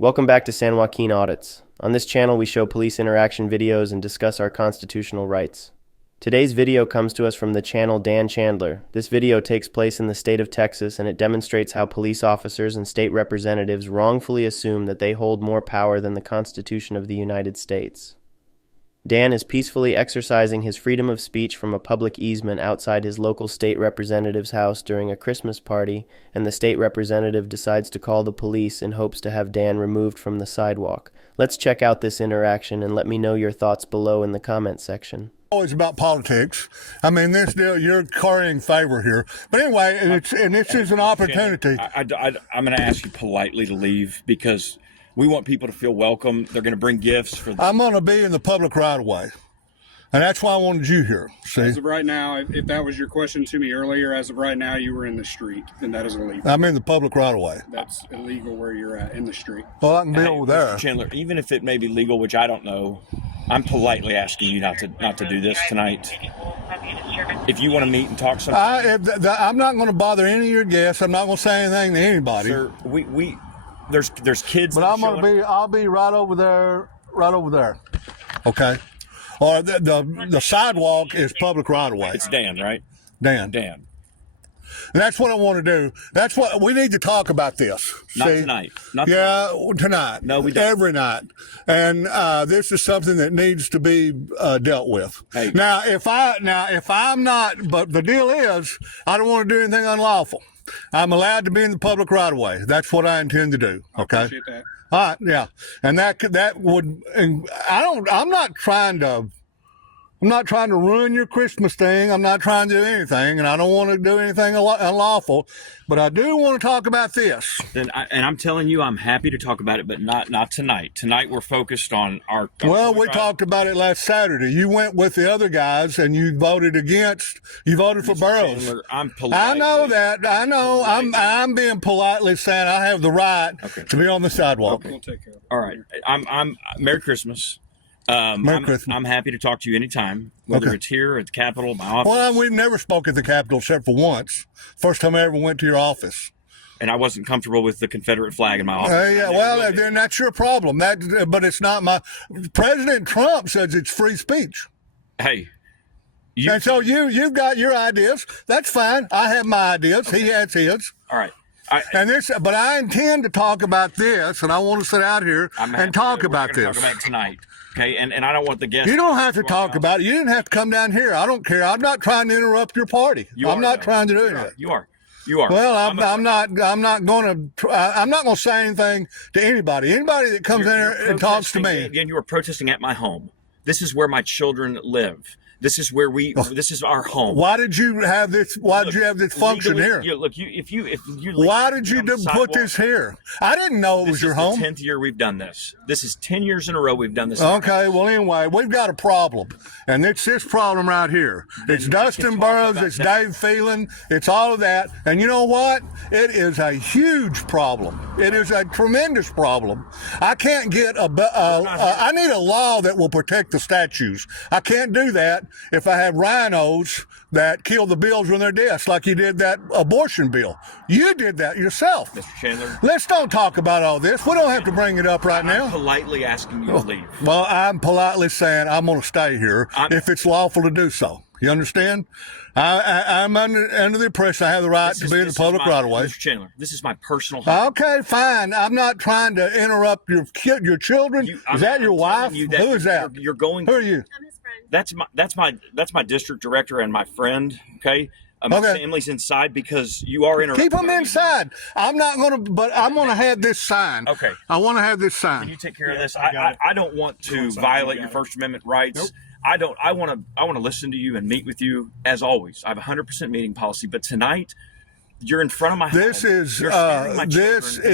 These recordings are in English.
Welcome back to San Joaquin Audits. On this channel, we show police interaction videos and discuss our constitutional rights. Today's video comes to us from the channel Dan Chandler. This video takes place in the state of Texas, and it demonstrates how police officers and state representatives wrongfully assume that they hold more power than the Constitution of the United States. Dan is peacefully exercising his freedom of speech from a public easement outside his local state representative's house during a Christmas party, and the state representative decides to call the police in hopes to have Dan removed from the sidewalk. Let's check out this interaction and let me know your thoughts below in the comment section. Always about politics. I mean, this deal, you're currying favor here. But anyway, this is an opportunity. I'm going to ask you politely to leave because we want people to feel welcome. They're going to bring gifts for them. I'm going to be in the public right of way. And that's why I wanted you here. See? As of right now, if that was your question to me earlier, as of right now, you were in the street, and that is illegal. I'm in the public right of way. That's illegal where you're at, in the street. Well, I can be over there. Mr. Chandler, even if it may be legal, which I don't know, I'm politely asking you not to do this tonight. If you want to meet and talk I'm not going to bother any of your guests. I'm not going to say anything to anybody. Sir, there's kids. But I'll be right over there. Okay. Or the sidewalk is public right of way. It's Dan, right? Dan. Dan. And that's what I want to do. That's what we need to talk about this. Not See? tonight. Tonight. No, we don't. Every night. And this is something that needs to be dealt with. Hey. Now, if I'm not, but the deal is, I don't want to do anything unlawful. I'm allowed to be in the public right of way. That's what I intend to do. Okay. I appreciate that. All right, yeah, and that would, and I'm not trying to ruin your Christmas thing. I'm not trying to do anything, and I don't want to do anything unlawful. But I do want to talk about this. And I'm telling you, I'm happy to talk about it, but not tonight. Tonight we're focused on our. Well, we talked about it last Saturday. You went with the other guys, and you voted against. You voted for Burroughs. Chandler, I'm politely, I know that. I know. I'm being politely saying I have the right to be on the sidewalk. We'll take care of it. All right. I'm Merry Christmas. Merry Christmas. I'm happy to talk to you anytime, whether it's here at the Capitol, my office. Well, we've never spoke at the Capitol except for once. First time I ever went to your office. And I wasn't comfortable with the Confederate flag in my office. Yeah, well, then that's your problem. But it's not my. President Trump says it's free speech. Hey. And so you've got your ideas. That's fine. I have my ideas. Okay. He has his. All right. But I intend to talk about this, and I want to sit out here and talk about this. Talk about it tonight. Okay, and I don't want the guests. You don't have to talk about it. You didn't have to come down here. I don't care. I'm not trying to interrupt your party. I'm not trying to do that. You are. You are. Well, I'm not going to say anything to anybody. Anybody that comes in here and talks to me. Again, you are protesting at my home. This is where my children live. This is where this is our home. Why did you have this? Why did you have this function here? If you. Why did you put this here? I didn't know it was your home. This is the 10th year we've done this. This is 10 years in a row we've done this. Okay, well, anyway, we've got a problem. And it's this problem right here. It's Dustin Burroughs, it's Dave Phelan, it's all of that. And you know what? It is a huge problem. It is a tremendous problem. I can't get I need a law that will protect the statues. I can't do that if I have rhinos that kill the bills when they're dead, like you did that abortion bill. You did that yourself. Mr. Chandler. Let's don't talk about all this. We don't have to bring it up right now. I'm politely asking you to leave. Well, I'm politely saying I'm going to stay here if it's lawful to do so. You understand? I'm under the impression I have the right to be in the public right of way. Mr. Chandler, this is my personal home. Okay, fine. I'm not trying to interrupt your children. Is that your wife? Who is that? You're going. Who are you? I'm his friend. That's my district director and my friend. Okay. My family's inside because you are interrupting. Keep them inside. I'm not going to, but I'm going to have this sign. Okay. I want to have this sign. Can you take care of this? I don't want to violate your First Amendment rights. Nope. I want to listen to you and meet with you as always. I have a 100% meeting policy, but tonight you're in front of my this home. is Mr.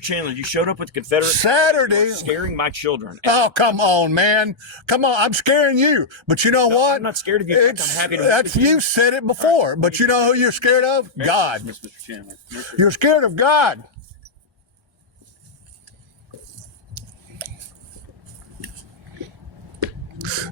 Chandler, you showed up with the Confederate Saturday scaring my children. Oh, come on, man. Come on. I'm scaring you. But you know what? I'm not scared of you. I'm happy to that's you said it before. Right. But you know who you're scared of? God. Mr. Chandler. You're scared of God.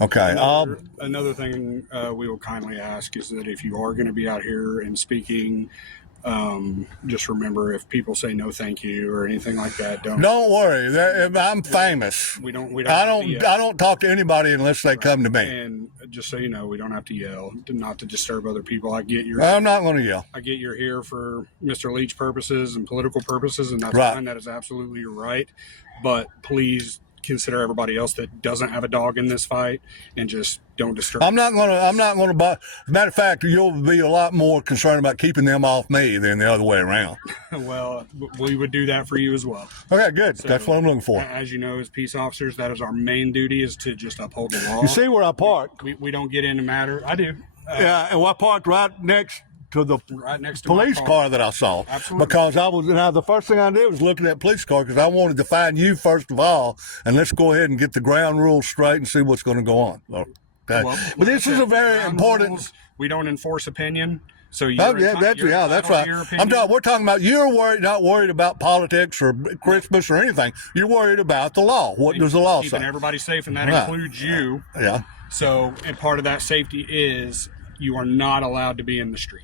Okay. Another thing we will kindly ask is that if you are going to be out here and speaking, Just remember, if people say no thank you or anything like that, don't worry. I'm famous. we don't I have to yell. I don't talk to anybody unless they come to me. And just so you know, we don't have to yell, not to disturb other people. I'm not going to yell. I get you're here for Mr. Leach purposes and political purposes, and that's Right. fine. That is absolutely your right. But please consider everybody else that doesn't have a dog in this fight, and just don't disturb. I'm not going to. As a matter of fact, you'll be a lot more concerned about keeping them off me than the other way around. Well, we would do that for you as well. Okay, good. So, that's what I'm looking for. As you know, as peace officers, that is our main duty, is to just uphold the law. You see where I parked? We don't get into matter. I do. Yeah, and I parked right next to the Right next to police my car that I saw. Absolutely. Because the first thing I did was look at that police car because I wanted to find you first of all, and let's go ahead and get the ground rules straight and see what's going to go on. Okay. Well, But this is a very important. rules, we don't enforce opinion. So That's right. We're talking about not worried about politics or Christmas or anything. You're worried about the law. What does the law keeping say? everybody safe, and that Right. includes you. Yeah. So, and part of that safety is you are not allowed to be in the street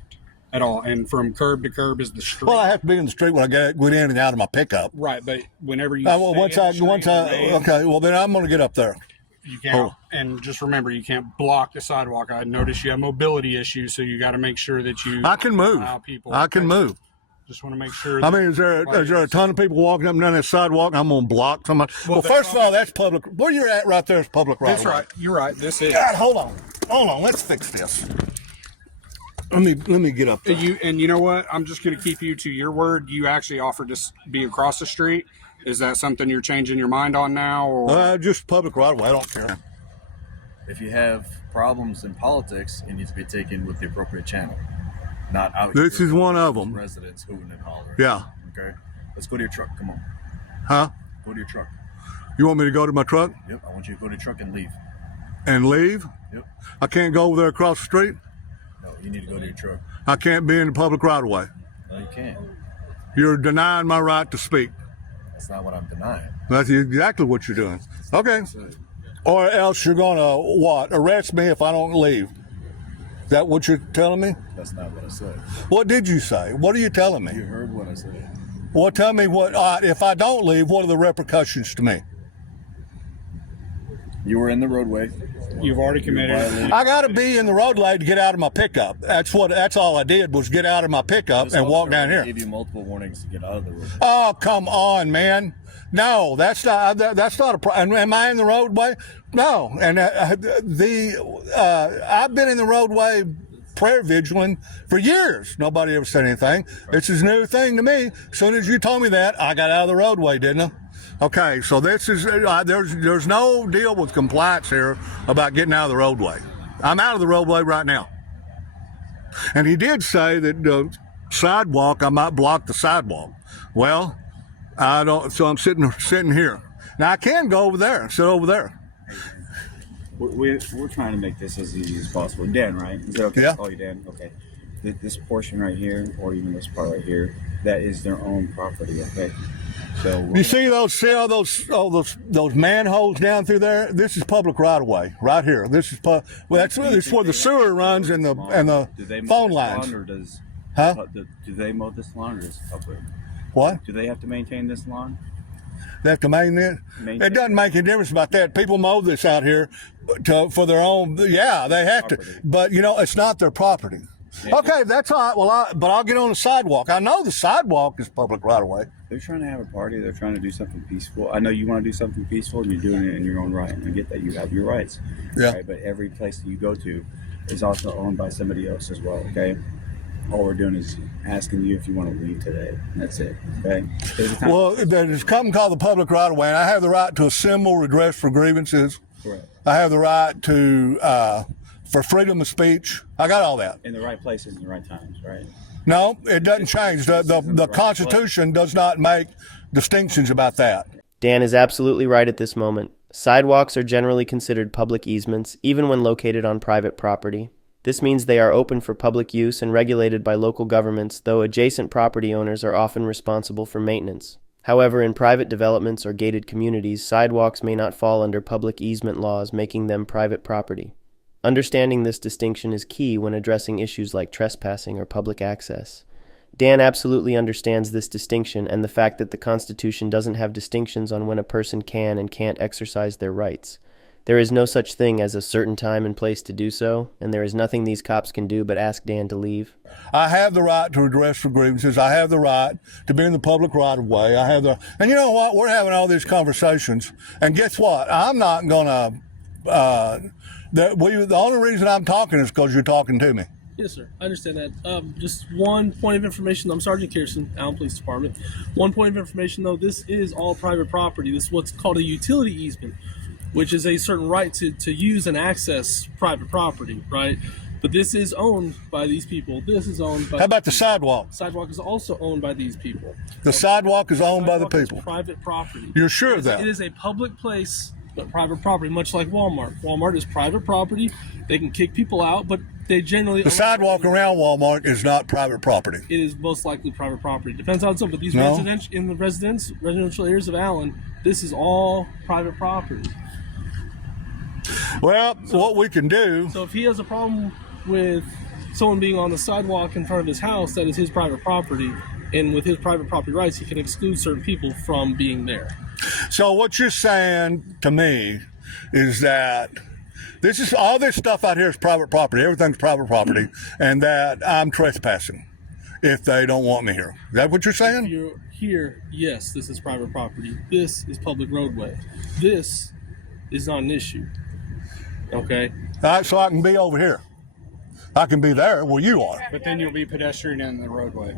at all. And from curb to curb is the street. Well, I have to be in the street when I get in and out of my pickup. Right, but whenever you Okay. Well, then I'm going to get up there. you can't. And just remember, you can't block the sidewalk. I noticed you have mobility issues, so you got to make sure that you. I can move. allow people. I can move. Just want to make sure. I mean, is there a ton of people walking up and down that sidewalk? I'm going to block somebody. Well, first of all, that's public. Where you're at right there is public right. That's right. You're right. This is. God, hold on. Let's fix this. Let me get up there. You know what? I'm just going to keep you to your word. You actually offered to be across the street. Is that something you're changing your mind on now, or Just public right away. I don't care. If you have problems in politics, it needs to be taken with the appropriate channel, not out. This here is one of them. Residents hooting and hollering. Yeah. Okay. Let's go to your truck. Come on. Huh? Go to your truck. You want me to go to my truck Yep. I want you to go to your truck and leave. and leave? Yep. I can't go over there across the street. No, you need to go to your truck. I can't be in the public right away. No, you can't. You're denying my right to speak. That's not what I'm denying. That's exactly what you're doing. Okay. Or else you're going to arrest me if I don't leave. Is that what you're telling me? That's not what I said. What did you say? What are you telling You me? heard what I said. Well, tell me if I don't leave, what are the repercussions to me? You were in the roadway. you've already committed? I got to be in the roadway to get out of my pickup. That's all I did was get out of my pickup This and walk officer down here. Gave you multiple warnings to get out of the roadway. Oh, come on, man. No, that's not a problem. Am I in the roadway? No. And I've been in the roadway prayer vigilant for years. Nobody ever said anything. This is a new thing to me. As soon as you told me that, I got out of the roadway, didn't I? Okay, so this is there's no deal with compliance here about getting out of the roadway. I'm out of the roadway right now. And he did say that the sidewalk, I might block the sidewalk. Well, I don't. So I'm sitting here. Now I can go over there, sit over there. We're trying to make this as easy as possible. Dan, right? Is it okay Yeah. to call you Dan? Okay. This portion right here, or even this part right here, that is their own property. Okay. So You see all those manholes down through there? This is public right of way, right here. This is that's where the sewer runs and the do they mow phone this lines. lawn, or does Huh? do they mow this lawn, or does public? What? Do they have to maintain this lawn? They have to maintain it. It doesn't make any difference about that. People mow this out here for their own. Yeah, they have to, but it's not their property. Yeah. Okay, that's all right. Well, but I'll get on the sidewalk. I know the sidewalk is public right of way. They're trying to have a party. They're trying to do something peaceful. I know you want to do something peaceful, and you're doing it in your own right. And I get that you have your rights. Yeah. Right? But every place that you go to is also owned by somebody else as well. Okay. All we're doing is asking you if you want to leave today. That's it. Okay. There's a time. Well, there's something called the public right of way, and I have the right to assemble, redress for grievances. Correct. I have the right to for freedom of speech. I got all that. In the right places in the right times, right? No, it doesn't change. The Constitution does not make distinctions about that. Dan is absolutely right at this moment. Sidewalks are generally considered public easements, even when located on private property. This means they are open for public use and regulated by local governments, though adjacent property owners are often responsible for maintenance. However, in private developments or gated communities, sidewalks may not fall under public easement laws, making them private property. Understanding this distinction is key when addressing issues like trespassing or public access. Dan absolutely understands this distinction and the fact that the Constitution doesn't have distinctions on when a person can and can't exercise their rights. There is no such thing as a certain time and place to do so, and there is nothing these cops can do but ask Dan to leave. I have the right to redress for grievances. I have the right to be in the public right of way. And you know what? We're having all these conversations, and guess what? I'm not gonna. The only reason I'm talking is because you're talking to me. Yes, sir. I understand that. Just one point of information. I'm Sergeant Kirsten, Allen Police Department. One point of information, though. This is all private property. This is what's called a utility easement, which is a certain right to use and access private property, right? But this is owned by these people. This is owned by... How about the sidewalk? Sidewalk is also owned by these people. The sidewalk is owned by the people. Is private property. You're sure of that? It is a public place, but private property, much like Walmart. Walmart is private property. They can kick people out, but they generally... The sidewalk around Walmart is not private property. It is most likely private property. Depends on some, but these in the residential areas of Allen, this is all private property. Well, what we can do... So if he has a problem with someone being on the sidewalk in front of his house, that is his private property, and with his private property rights, he can exclude certain people from being there. So what you're saying to me is that all this stuff out here is private property. Everything's private property, and that I'm trespassing if they don't want me here. Is that what you're saying? If you're here, yes, this is private property. This is public roadway. This is not an issue. Okay? All right, so I can be over here. I can be there where you are. But then you'll be pedestrian in the roadway.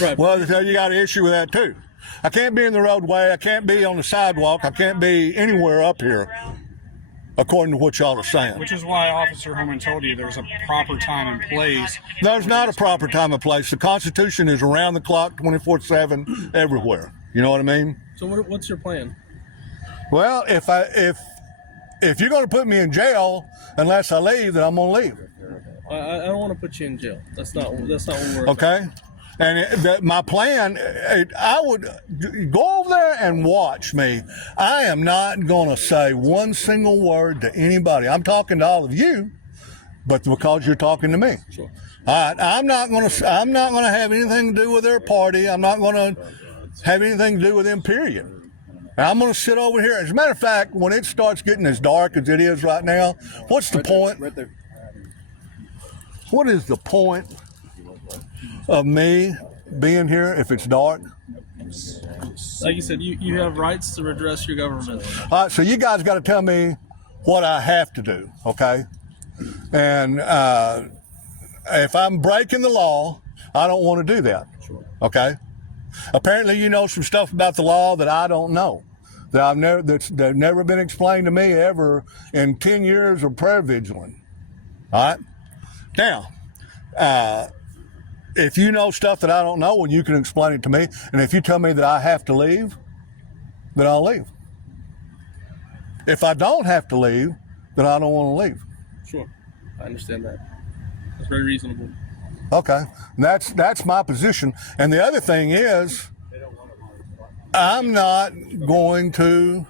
Right. Well, you got an issue with that too. I can't be in the roadway. I can't be on the sidewalk. I can't be anywhere up here, according to what y'all are saying. Which is why Officer Holman told you there's a proper time and place. There's not a proper time and place. The Constitution is around the clock, 24/7, everywhere. You know what I mean? So what's your plan? Well, if you're going to put me in jail unless I leave, then I'm going to leave. I don't want to put you in jail. That's not what we're... Okay. And my plan, I would go over there and watch me. I am not going to say one single word to anybody. I'm talking to all of you, but because you're talking to me. Sure. All right. I'm not going to have anything to do with their party. I'm not going to have anything to do with them, period. And I'm going to sit over here. As a matter of fact, when it starts getting as dark as it is right now, what's the point? Right there. What is the point of me being here if it's dark? Like you said, you have rights to redress your government. All right, so you guys got to tell me what I have to do, okay? And if I'm breaking the law, I don't want to do that, okay? Apparently, you know some stuff about the law that I don't know, that's never been explained to me ever in 10 years of prayer vigilant. All right? Now, if you know stuff that I don't know, well, you can explain it to me. And if you tell me that I have to leave, then I'll leave. If I don't have to leave, then I don't want to leave. Sure. I understand that. That's very reasonable. Okay. And that's my position. And the other thing is, I'm not going to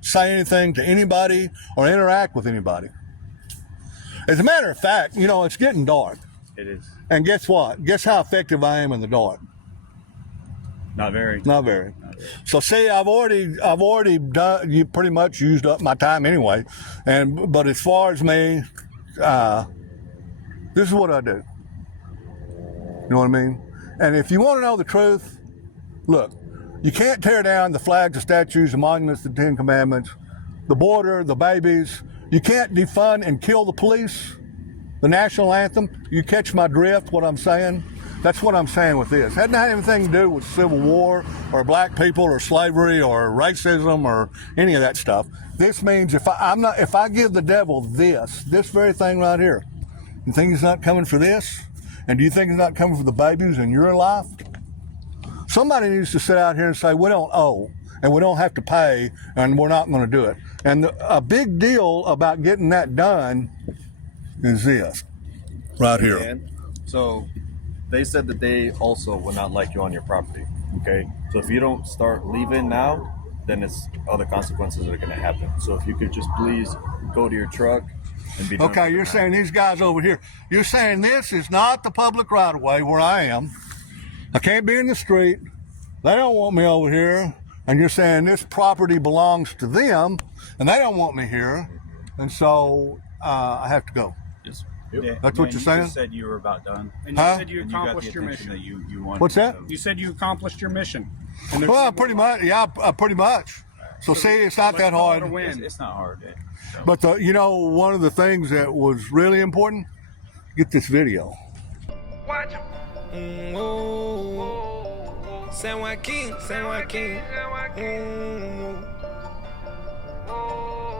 say anything to anybody or interact with anybody. As a matter of fact, you know, it's getting dark. It is. And guess what? Guess how effective I am in the dark? Not very. Not very. So see, I've already done. You pretty much used up my time anyway. But as far as me, this is what I do. You know what I mean? And if you want to know the truth, look, you can't tear down the flags, the statues, the monuments, the Ten Commandments, the border, the babies. You can't defund and kill the police, the national anthem. You catch my drift, what I'm saying? That's what I'm saying with this. It hadn't had anything to do with Civil War or black people or slavery or racism or any of that stuff. This means if I give the devil this very thing right here, you think he's not coming for this? And do you think he's not coming for the babies in your life? Somebody needs to sit out here and say, we don't owe and we don't have to pay and we're not going to do it. And a big deal about getting that done is this right here. And so they said that they also will not like you on your property. Okay. So if you don't start leaving now, then it's other consequences that are going to happen. So if you could just please go to your truck and be done Okay, with you're the saying crime. these guys over here. You're saying this is not the public right of way where I am. I can't be in the street. They don't want me over here. And you're saying this property belongs to them, and they don't want me here, and so I have to go. Yes. Yeah, That's what you're you saying? just said you were about done. And you Huh? said you And you got the accomplished your attention mission. that you wanted. What's that? You said you accomplished your mission. And there's Well, no pretty more. much. Yeah, pretty much. So see, it's not let's that call it hard. a win. It's not hard. So. But one of the things that was really important, get this video. San Joaquin, San Joaquin.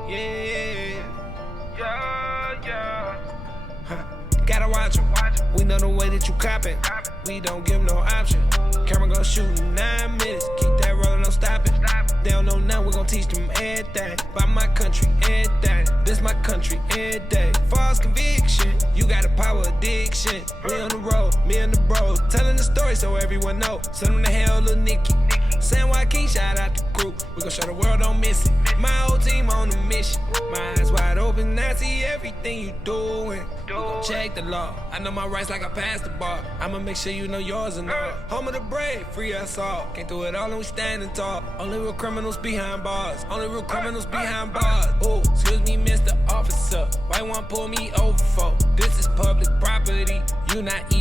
Yeah. Gotta watch 'em. We know the way that you coppin'. We don't give 'em no option. Camera gon' shoot in 9 minutes. Keep that rollin', no stopping. They don't know now, we gon' teach them everything. By my country, everything. This my country, every day. False conviction, you got a power addiction. We on the road, me and the bros. Telling the story so everyone know. Send them to hell, little Nicky. San Joaquin, shout out the group. We gon' show the world, don't miss it. My whole team on the mission. My eyes wide open, I see everything you doing. We gon' check the law. I know my rights like I passed the bar. I'ma make sure you know yours and all. Home of the brave, free us all. Can't do it all and we standing tall. Only real criminals behind bars. Only real criminals behind bars. Ooh, excuse me, Mr. Officer. Why you wanna pull me over for? This is public property. You not even